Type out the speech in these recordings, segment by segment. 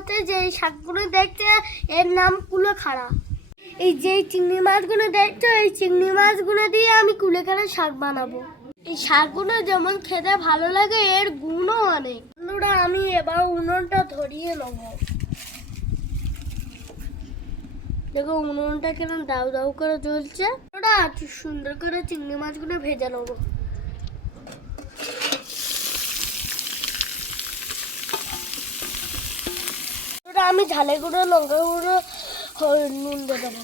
সাথে যে শাকগুলো দেখতে এর নাম কুলেখাড়া। এই যে চিংড়ি মাছগুলো দেখতে এই চিংড়ি মাছগুলো দিয়ে আমি কুলেখাড়া শাক বানাবো। এই শাকগুলো যেমন খেতে ভালো লাগে এর গুণও অনেক। বন্ধুরা আমি এবার উনুনটা ধরিয়ে নেবো। দেখো উনুনটা কেমন দাউ দাউ করে জ্বলছে। ওটা সুন্দর করে চিংড়ি মাছগুলো ভেজে নেবো। আমি ঝালের গুঁড়ো লঙ্কা গুঁড়ো নুন দিয়ে দেবো।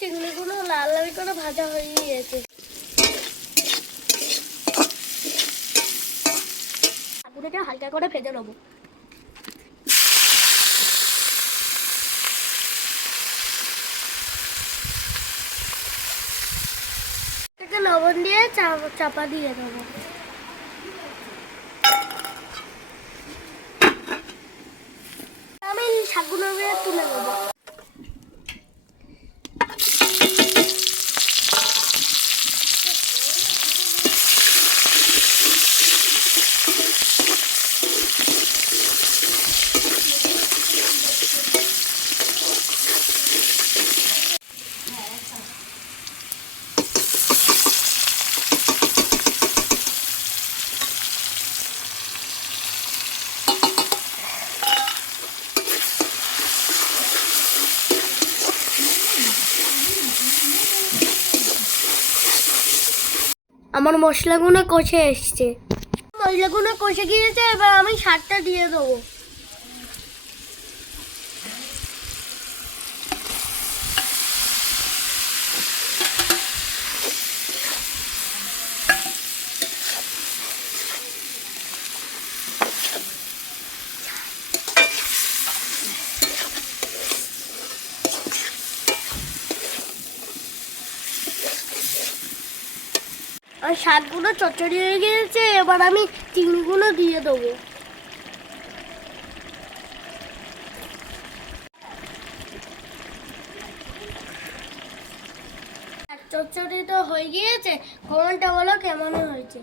চিংড়িগুলো লাল লাল করে ভাজা হয়ে গেছে। আগুনটা হালকা করে ভেজে নেবো। লবণ দিয়ে চাপা দিয়ে দেবো। আমি শাকগুলো তুলে দেবো। আমার মশলাগুলো কষে এসছে। মশলাগুলো কষে গিয়েছে, এবার আমি শাকটা দিয়ে দেবো। আর শাকগুলো চচ্চড়ি হয়ে গিয়েছে, এবার আমি চিংড়িগুলো দিয়ে দেবো। চচ্চড়ি তো হয়ে গিয়েছে, কমেন্টটা বলো কেমন হয়েছে।